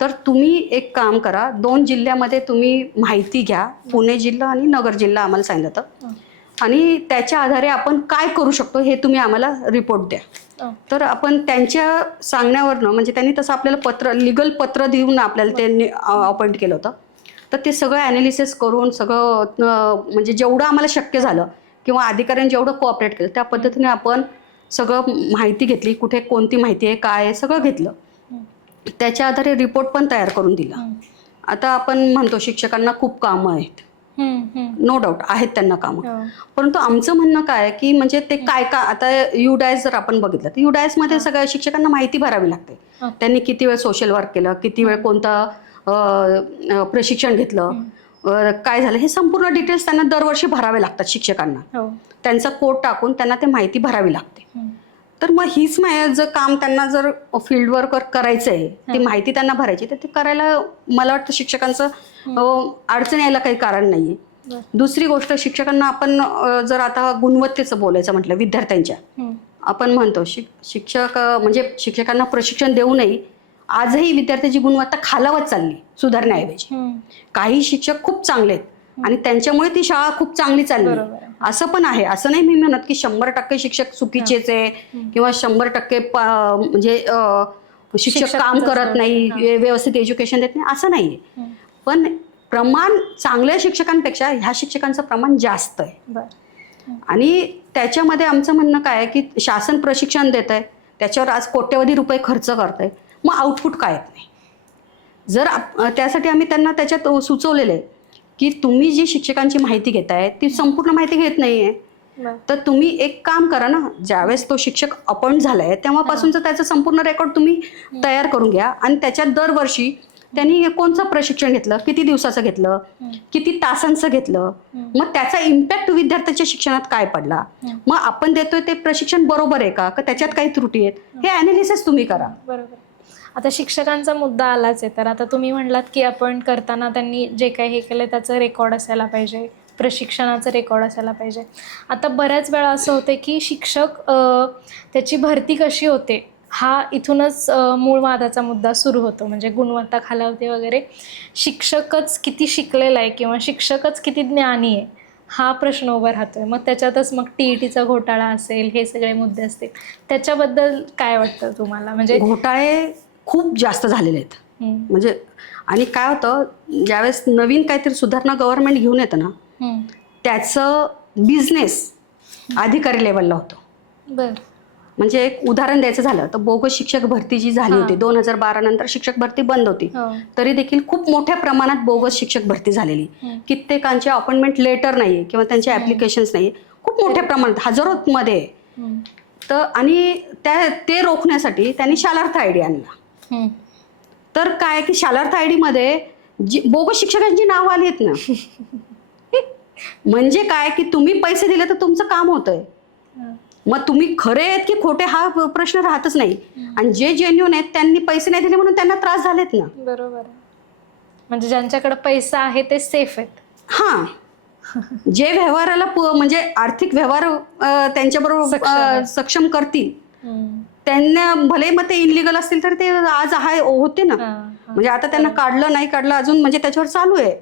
तर तुम्ही एक काम करा, 2 जिल्ह्यामध्ये तुम्ही माहिती घ्या, पुणे जिल्हा आणि नगर जिल्हा आम्हाला सांगितलं होतं, आणि त्याच्या आधारे आपण काय करू शकतो हे तुम्ही आम्हाला रिपोर्ट द्या. तर आपण त्यांच्या सांगण्यावरनं म्हणजे त्यांनी तसं आपल्याला लिगल पत्र देऊन आपल्याला त्यांनी अपॉइंट केलं होतं. तर ते सगळं ॲनालिसिस करून सगळं म्हणजे जेवढं आम्हाला शक्य झालं किंवा अधिकाऱ्यांनी जेवढं कोऑपरेट केलं त्या पद्धतीने आपण सगळं माहिती घेतली, कुठे कोणती माहिती आहे काय आहे सगळं घेतलं. त्याच्या आधारे रिपोर्ट पण तयार करून दिला. आता आपण म्हणतो शिक्षकांना खूप कामं आहेत, नो डाऊट आहेत त्यांना कामं, परंतु आमचं म्हणणं काय की म्हणजे ते काय का आता UDAS जर आपण बघितलं तर UDAS सगळ्या शिक्षकांना माहिती भरावी लागते. त्यांनी किती वेळ सोशल वर्क केलं, किती वेळ कोणतं प्रशिक्षण घेतलं, काय झालं हे संपूर्ण डिटेल्स त्यांना दरवर्षी भरावे लागतात शिक्षकांना. हो. त्यांचा कोड टाकून त्यांना ते माहिती भरावी लागते. तर मग हीच जर काम त्यांना जर फील्ड वर्क करायचं आहे, ती माहिती त्यांना भरायची, तर ते करायला मला वाटतं शिक्षकांचं अडचण यायला काही कारण नाहीये. दुसरी गोष्ट, शिक्षकांना आपण जर आता गुणवत्तेचं बोलायचं म्हटलं विद्यार्थ्यांच्या, आपण म्हणतो शिक्षक म्हणजे शिक्षकांना प्रशिक्षण देऊनही आजही विद्यार्थ्याची गुणवत्ता खालावत चालली सुधारण्याऐवजी. काही शिक्षक खूप चांगले आहेत आणि त्यांच्यामुळे ती शाळा खूप चांगली चालली. असं पण आहे, असं नाही मी म्हणत की 100% शिक्षक चुकीचेच आहे किंवा 100% म्हणजे शिक्षक काम करत नाही, व्यवस्थित एज्युकेशन देत नाही, असं नाहीये. पण प्रमाण चांगल्या शिक्षकांपेक्षा ह्या शिक्षकांचं प्रमाण जास्त आहे. आणि त्याच्यामध्ये आमचं म्हणणं काय आहे की शासन प्रशिक्षण देत आहे, त्याच्यावर आज कोट्यवधी रुपये खर्च करत आहे, मग आउटपुट काय येत नाही. जर त्यासाठी आम्ही त्यांना त्याच्यात सुचवलेलं आहे की तुम्ही जी शिक्षकांची माहिती घेताय ती संपूर्ण माहिती घेत नाहीये, तर तुम्ही एक काम करा ना, ज्यावेळेस तो शिक्षक अपॉइंट झालाय तेव्हापासूनचं त्याचं संपूर्ण रेकॉर्ड तुम्ही तयार करून घ्या आणि त्याच्यात दरवर्षी त्यांनी कोणतं प्रशिक्षण घेतलं, किती दिवसाचं घेतलं, किती तासांचं घेतलं, मग त्याचा इम्पॅक्ट विद्यार्थ्याच्या शिक्षणात काय पडला, मग आपण देतोय ते प्रशिक्षण बरोबर आहे का त्याच्यात काही त्रुटी आहेत, हे अनालिसिस तुम्ही करा. बरोबर. आता शिक्षकांचा मुद्दा आलाच आहे, तर आता तुम्ही म्हणलात की आपण करताना त्यांनी जे काही हे केलं त्याचं रेकॉर्ड असायला पाहिजे, प्रशिक्षणाचं रेकॉर्ड असायला पाहिजे. आता बऱ्याच वेळा असं होते की शिक्षक त्याची भरती कशी होते हा इथूनच मूळ वादाचा मुद्दा सुरू होतो. म्हणजे गुणवत्ता खालावते वगैरे, शिक्षकच किती शिकलेला आहे किंवा शिक्षकच किती ज्ञानी आहे हा प्रश्न उभा राहतोय. मग त्याच्यातच मग TETचा घोटाळा असेल, हे सगळे मुद्दे असतील, त्याच्याबद्दल काय वाटतं तुम्हाला? म्हणजे घोटाळे खूप जास्त झालेले आहेत. म्हणजे आणि काय होतं, ज्यावेळेस नवीन काहीतरी सुधारणा गव्हर्नमेंट घेऊन येतं ना, त्याचं बिझनेस अधिकारी लेवलला होतं. बरं. म्हणजे एक उदाहरण द्यायचं झालं तर बोगस शिक्षक भरती जी झाली होती 2012 नंतर शिक्षक भरती बंद होती, तरी देखील खूप मोठ्या प्रमाणात बोगस शिक्षक भरती झालेली. कित्येकांचे अपॉइंटमेंट लेटर नाहीये किंवा त्यांचे ऍप्लिकेशन्स नाहीये, खूप मोठ्या प्रमाणात हजारो मध्ये. तर आणि ते रोखण्यासाठी त्यांनी शालार्थ ID आणला. तर काय की शालार्थ ID मध्ये बोगस शिक्षकांची नावं आली आहेत ना. म्हणजे काय की तुम्ही पैसे दिले तर तुमचं काम होतंय, मग तुम्ही खरे आहेत की खोटे हा प्रश्न राहतच नाही. आणि जे जेन्युन आहेत त्यांनी पैसे नाही दिले म्हणून त्यांना त्रास झालेत ना. बरोबर. म्हणजे ज्यांच्याकडे पैसा आहे ते सेफ आहेत. हा, जे व्यवहाराला म्हणजे आर्थिक व्यवहार त्यांच्याबरोबर सक्षम करतील त्यांना, भले मग ते इनलिगल असतील तर ते आज होते ना. म्हणजे आता त्यांना काढलं नाही काढलं अजून म्हणजे त्याच्यावर चालू आहे.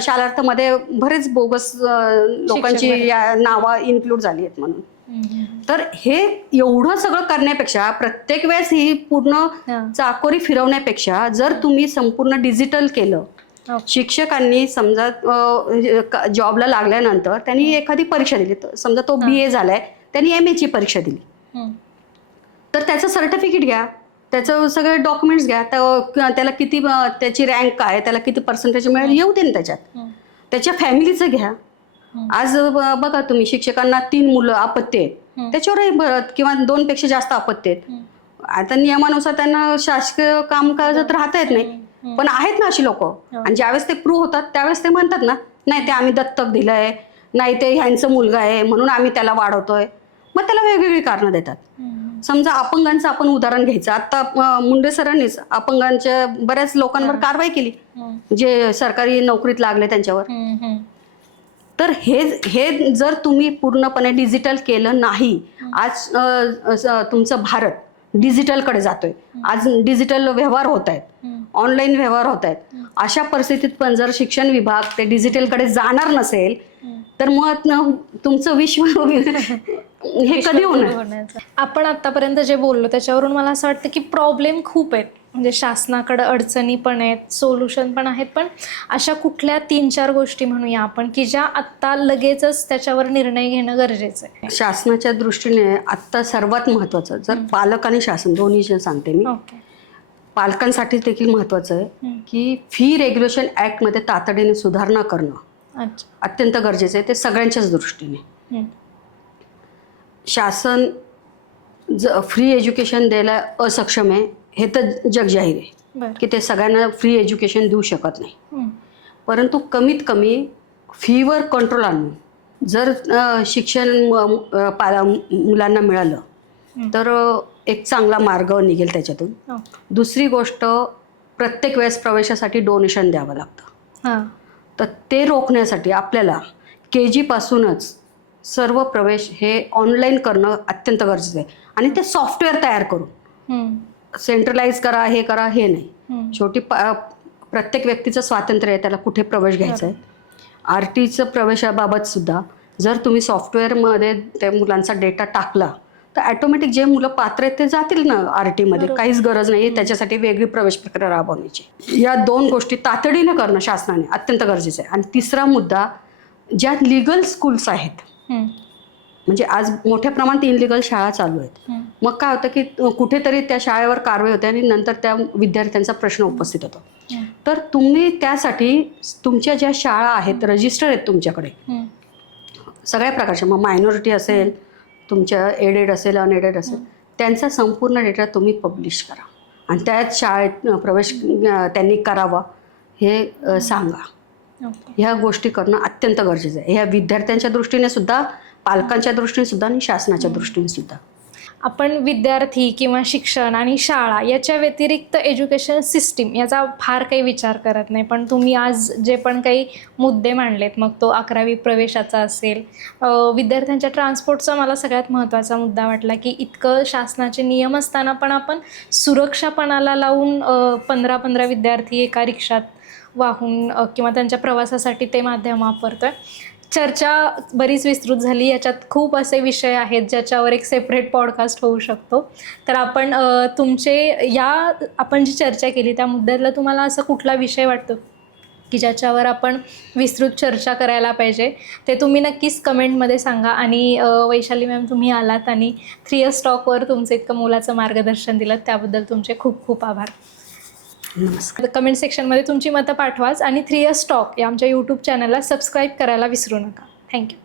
शालार्थमध्ये बरेच बोगस लोकांची नावं इन्क्लूड झाली आहेत म्हणून. तर हे एवढं सगळं करण्यापेक्षा, प्रत्येक वेळेस ही पूर्ण चाकोरी फिरवण्यापेक्षा जर तुम्ही संपूर्ण डिजिटल केलं, शिक्षकांनी समजा जॉबला लागल्यानंतर त्यांनी एखादी परीक्षा दिली, समजा तो BA झालाय, त्यांनी MA ची परीक्षा दिली, तर त्याचं सर्टिफिकेट घ्या, त्याचं सगळे डॉक्युमेंट्स घ्या, त्याला किती त्याची रँक काय, त्याला किती पर्सेंटेज मिळेल येऊ दे ना त्याच्यात, त्याच्या फॅमिलीचं घ्या. आज बघा तुम्ही, शिक्षकांना 3 मुलं अपत्य आहेत, त्याच्यावरही किंवा 2 पेक्षा जास्त अपत्य आहेत. आता नियमानुसार त्यांना शासकीय कामकाजात राहता येत नाही, पण आहेत ना अशी लोक. आणि ज्यावेळेस ते प्रूव्ह होतात त्यावेळेस ते म्हणतात ना, नाही ते आम्ही दत्तक दिलंय, नाही ते ह्यांचं मुलगा आहे म्हणून आम्ही त्याला वाढवतोय. मग त्याला वेगवेगळी कारणं देतात. समजा अपंगांचं आपण उदाहरण घ्यायचं, आता मुंडे सरांनीच अपंगांच्या बऱ्याच लोकांवर कारवाई केली जे सरकारी नोकरीत लागले त्यांच्यावर. तर हे जर तुम्ही पूर्णपणे डिजिटल केलं नाही, आज तुमचं भारत डिजिटलकडे जातोय, आज डिजिटल व्यवहार होत आहेत, ऑनलाईन व्यवहार होत आहेत, अशा परिस्थितीत पण जर शिक्षण विभाग ते डिजिटलकडे जाणार नसेल तर मग तुमचं विश्व हे कधी होणार? आपण आतापर्यंत जे बोललो त्याच्यावरून मला असं वाटतं की प्रॉब्लेम खूप आहेत. म्हणजे शासनाकडे अडचणी पण आहेत, सोल्युशन पण आहेत, पण अशा कुठल्या 3-4 गोष्टी म्हणूया आपण की ज्या आत्ता लगेचच त्याच्यावर निर्णय घेणं गरजेचं आहे? शासनाच्या दृष्टीने आत्ता सर्वात महत्त्वाचं, जर पालक आणि शासन दोन्ही सांगते मी, पालकांसाठी देखील महत्त्वाचं आहे की फी रेग्युलेशन ॲक्टमध्ये तातडीने सुधारणा करणं अत्यंत गरजेचं आहे. ते सगळ्यांच्याच दृष्टीने. शासन फ्री एज्युकेशन द्यायला असक्षम आहे हे तर जग जाहीर आहे की ते सगळ्यांना फ्री एज्युकेशन देऊ शकत नाही. परंतु कमीत कमी फीवर कंट्रोल आणून जर शिक्षण मुलांना मिळालं तर एक चांगला मार्ग निघेल त्याच्यातून. हो. दुसरी गोष्ट, प्रत्येक वेळेस प्रवेशासाठी डोनेशन द्यावं लागतं. हां. तर ते रोखण्यासाठी आपल्याला KG पासूनच सर्व प्रवेश हे ऑनलाईन करणं अत्यंत गरजेचं आहे. आणि ते सॉफ्टवेअर तयार करून सेंट्रलाइज करा, हे करा, हे नाही. शेवटी प्रत्येक व्यक्तीचं स्वातंत्र्य आहे त्याला कुठे प्रवेश घ्यायचा आहे. RTचं प्रवेशाबाबत सुद्धा जर तुम्ही सॉफ्टवेअरमध्ये त्या मुलांचा डेटा टाकला तर ॲटोमॅटिक जे मुलं पात्र आहेत ते जातील ना RTमध्ये. काहीच गरज नाही आहे त्याच्यासाठी वेगळी प्रवेश प्रक्रिया राबवण्याची. या 2 गोष्टी तातडीनं करणं शासनाने अत्यंत गरजेचं आहे. आणि तिसरा मुद्दा, ज्या लिगल स्कूल्स आहेत, म्हणजे आज मोठ्या प्रमाणात इनलिगल शाळा चालू आहेत. मग काय होतं की कुठेतरी त्या शाळेवर कारवाई होते आणि नंतर त्या विद्यार्थ्यांचा प्रश्न उपस्थित होतो. तर तुम्ही त्यासाठी तुमच्या ज्या शाळा आहेत, रजिस्टर आहेत तुमच्याकडे सगळ्या प्रकारच्या, मग मायनॉरिटी असेल, तुमच्या एडेड असेल, अनएडेड असेल, त्यांचा संपूर्ण डेटा तुम्ही पब्लिश करा आणि त्यात शाळेत प्रवेश त्यांनी करावा हे सांगा. ह्या गोष्टी करणं अत्यंत गरजेचं आहे. ह्या विद्यार्थ्यांच्या दृष्टीने सुद्धा, पालकांच्या दृष्टीने सुद्धा आणि शासनाच्या दृष्टीने सुद्धा. आपण विद्यार्थी किंवा शिक्षण आणि शाळा याच्या व्यतिरिक्त एज्युकेशन सिस्टीम याचा फार काही विचार करत नाही, पण तुम्ही आज जे पण काही मुद्दे मांडलेत, मग तो 11वी प्रवेशाचा असेल, विद्यार्थ्यांच्या ट्रान्सपोर्टचा मला सगळ्यात महत्त्वाचा मुद्दा वाटला की इतकं शासनाचे नियम असताना पण आपण सुरक्षापणाला लावून 15-15 विद्यार्थी एका रिक्षात वाहून किंवा त्यांच्या प्रवासासाठी ते माध्यम वापरतोय. चर्चा बरीच विस्तृत झाली. याच्यात खूप असे विषय आहेत ज्याच्यावर एक सेपरेट पॉडकास्ट होऊ शकतो. तर आपण आपण जी चर्चा केली त्या मुद्द्यातला तुम्हाला असा कुठला विषय वाटतो की ज्याच्यावर आपण विस्तृत चर्चा करायला पाहिजे, ते तुम्ही नक्कीच कमेंटमध्ये सांगा. आणि वैशाली मॅम, तुम्ही आलात आणि 3 Years टॉकवर तुमचं इतकं मोलाचं मार्गदर्शन दिलं त्याबद्दल तुमचे खूप खूप आभार. नमस्कार. कमेंट सेक्शनमध्ये तुमची मतं पाठवाच आणि 3 Years टॉक या आमच्या यूट्यूब चॅनलला सबस्क्राईब करायला विसरू नका. थँक्यू.